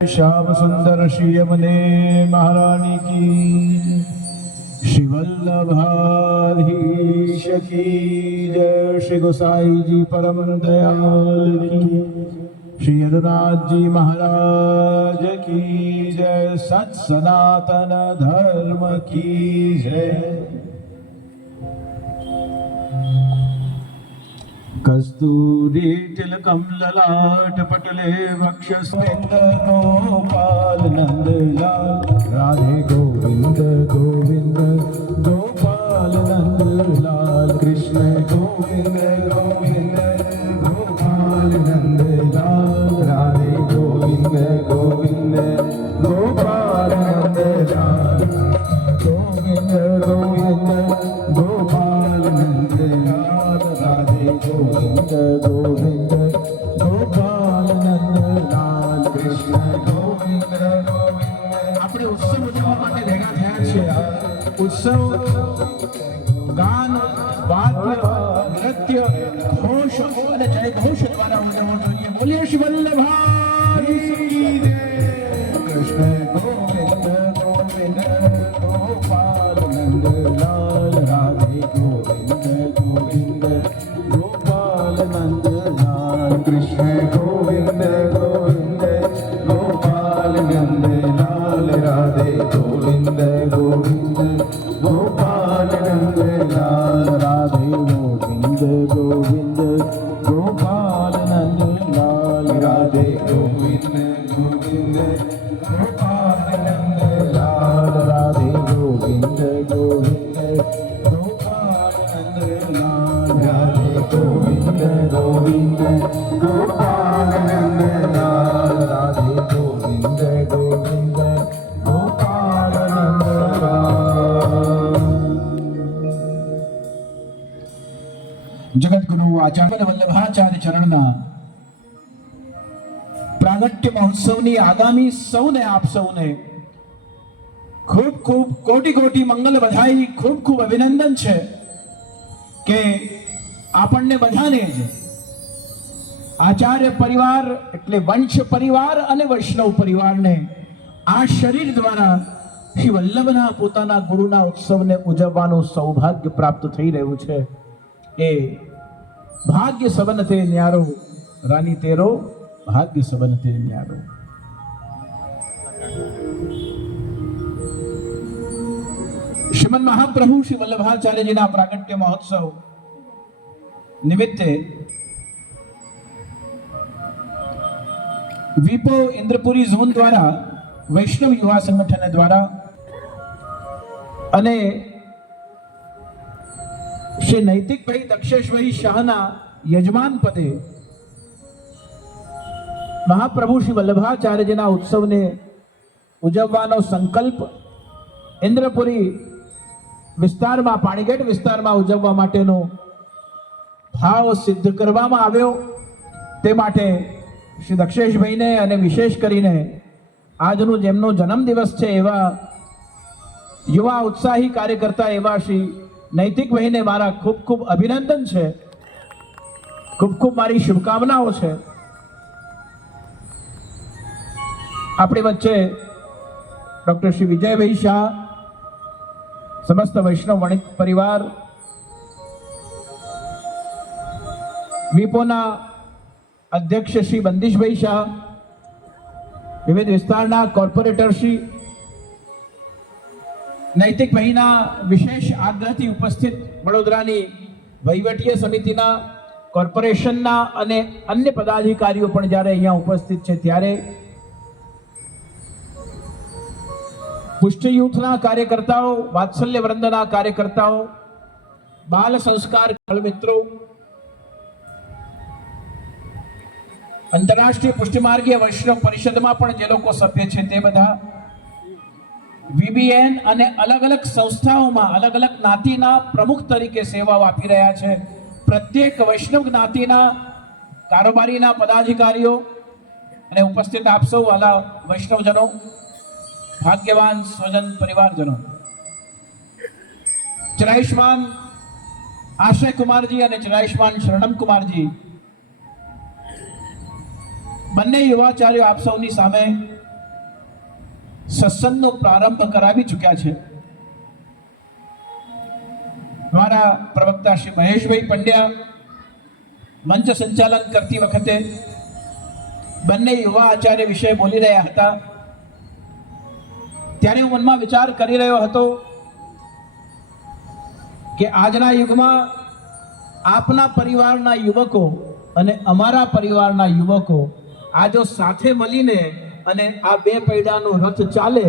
श्याम सुंदर श्री यमुने महारानी की, श्री वल्लभाधीश की जय, श्री गोसाई जी परम दयाल की, श्री यदुनाथ जी महाराज की जय, सत सनातन धर्म की जय। कस्तूरी तिलकम ललाट पटले वक्षस्मिन् गोपाल नंद लाल, राधे गोविंद गोविंद गोपाल नंद लाल, कृष्ण गोविंद गोविंद गोपाल नंद लाल, राधे गोविंद गोविंद गोपाल नंद लाल, गोविंद गोविंद गोपाल नंद लाल, राधे गोविंद गोविंद गोपाल नंद लाल, कृष्ण गोविंद गोविंद। આપણે ઉત્સવ ઉજવવા માટે ભેગા થયા છે। ઉત્સવ ગાન, વાદ્ય, નૃત્ય, ઘોષ અને જય ઘોષ દ્વારા ઉજવવો જોઈએ। બોલીએ શ્રી વલ્લભાઈ કૃષ્ણ ગોવિંદ ગોવિંદ ગોપાલ નંદ લાલ, રાધે ગોવિંદ ગોવિંદ गोपाल नंद लाल, कृष्ण गोविंद गोविंद गोपाल नंद लाल, राधे गोविंद गोविंद गोपाल नंद लाल, राधे गोविंद गोविंद गोपाल नंद लाल, राधे गोविंद गोविंद गोपाल नंद लाल, राधे गोविंद गोविंद गोपाल नंद लाल, राधे गोविंद गोविंद गोपाल नंद लाल, राधे गोविंद गोविंद गोपाल नंद लाल। जगद्गुरु आचार्य वल्लभाचार्य चरणना प्रागट्य महोत्सवनी आगामी सौने आप सौने खूब खूब कोटि कोटि मंगल बधाई, खूब खूब अभिनंदन छे કે આપણને બધાને જ આચાર્ય પરિવાર એટલે વંશ પરિવાર અને વૈષ્ણવ પરિવારને આ શરીર દ્વારા શ્રી વલ્લભના પોતાના ગુરુના ઉત્સવને ઉજવવાનું સૌભાગ્ય પ્રાપ્ત થઈ રહ્યું છે। એ ભાગ્ય સબન તે ન્યારો, રાની તેરો ભાગ્ય સબન તે ન્યારો। श्रीमद महाप्रभु श्री वल्लभाचार्य जी प्रागट्य महोत्सव निमित्ते वीपो इंद्रपुरी झोन द्वारा वैष्णव युवा संगठन द्वारा अने श्री नैतिक भाई दक्षेश भाई शाहना यजमान पदे महाप्रभु श्री वल्लभाचार्य जी उत्सव ने उजवવાનો संकल्प इंद्रपुरी विस्तार में पाणीगेट विस्तार में उजववा माटेनो भाव सिद्ध करवामां आव्यो। ते माटे श्री दक्षेश भाई ने अने विशेष करीने आजनो जेमनो जन्मदिवस छे एवा युवा उत्साही कार्यकर्ता एवा श्री नैतिक भाई ने मारा खूब खूब अभिनंदन छे, खूब खूब मारी शुभकामनाओं छे। आपणी वच्चे डॉक्टर श्री विजय भाई शाह, समस्त वैष्णव वणिक परिवार, वीपोना अध्यक्ष श्री बंदिश भाई शाह, विविध विस्तारना कॉर्पोरेटर श्री नैतिक भाईना विशेष आग्रहथी उपस्थित वडोदरानी वहीवटीय समितिना कॉर्पोरेशनना अने अन्य पदाधिकारीओ पण ज्यारे अहींया उपस्थित छे त्यारे पुष्ट यूथना कार्यकर्ताओं, वात्सल्य वृंदना कार्यकर्ताओं, बाल संस्कार मित्रों, अंतरराष्ट्रीय पुष्टिमार्गीय वैष्णव परिषद में पण जे लोको सभ्य छे ते बधा, वीबीएन अने अलग अलग संस्थाओं में अलग अलग ज्ञातिना प्रमुख तरीके सेवाओ आपी रह्या छे। प्रत्येक वैष्णव ज्ञातिना कारोबारीना पदाधिकारीओ अने उपस्थित आप सौ वाला वैष्णवजनों, भाग्यवान स्वजन परिवारजनों, चिरायुष्मान आश्रय कुमार जी और चिरायुष्मान शरणम कुमार जी બંને યુવાચાર્યો આપ સૌની સામે સત્સંગનો પ્રારંભ કરાવી ચૂક્યા છે. મારા પ્રવક્તા શ્રી મહેશભાઈ પંડ્યા મંચ સંચાલન કરતી વખતે બંને યુવા આચાર્ય વિશે બોલી રહ્યા હતા ત્યારે હું મનમાં વિચાર કરી રહ્યો હતો કે આજના યુગમાં આપના પરિવારના યુવકો અને અમારા પરિવારના યુવકો આ જો સાથે મળીને અને આ બે પૈડાનો રથ ચાલે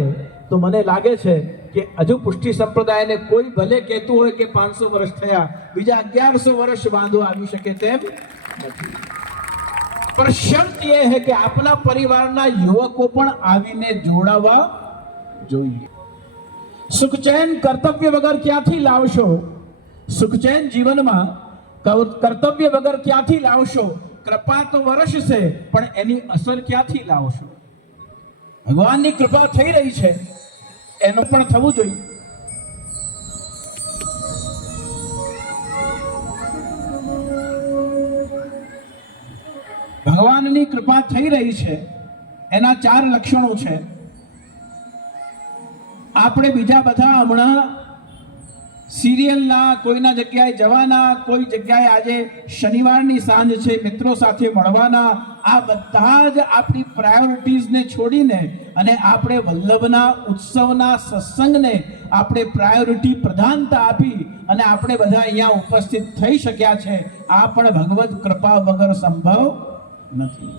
તો મને લાગે છે કે હજુ પુષ્ટિ સંપ્રદાયને કોઈ ભલે કહેતું હોય કે 500 વર્ષ થયા, બીજા 1100 વર્ષ વાંધો આવી શકે તેમ નથી. પણ શરત એ છે કે આપના પરિવારના યુવકો પણ આવીને જોડાવા જોઈએ. સુખચેન કર્તવ્ય વગર ક્યાંથી લાવશો? સુખચેન જીવનમાં કર્તવ્ય વગર ક્યાંથી લાવશો? કૃપા તો વરસશે પણ એની અસર ક્યાંથી લાવશો? ભગવાનની કૃપા થઈ રહી છે, એનું પણ થવું જોઈએ. ભગવાનની કૃપા થઈ રહી છે એના 4 લક્ષણો છે. આપણે બીજા બધા હમણાં સિરિયલના કોઈના જગ્યાએ જવાના, કોઈ જગ્યાએ આજે શનિવારની સાંજ છે મિત્રો સાથે મળવાના, આ બધા જ આપણી પ્રાયોરિટીઝને છોડીને અને આપણે વલ્લભના ઉત્સવના સત્સંગને આપણે પ્રાયોરિટી પ્રધાનતા આપી અને આપણે બધા અહીંયા ઉપસ્થિત થઈ શક્યા છે. આ પણ ભગવદ કૃપા વગર સંભવ નથી.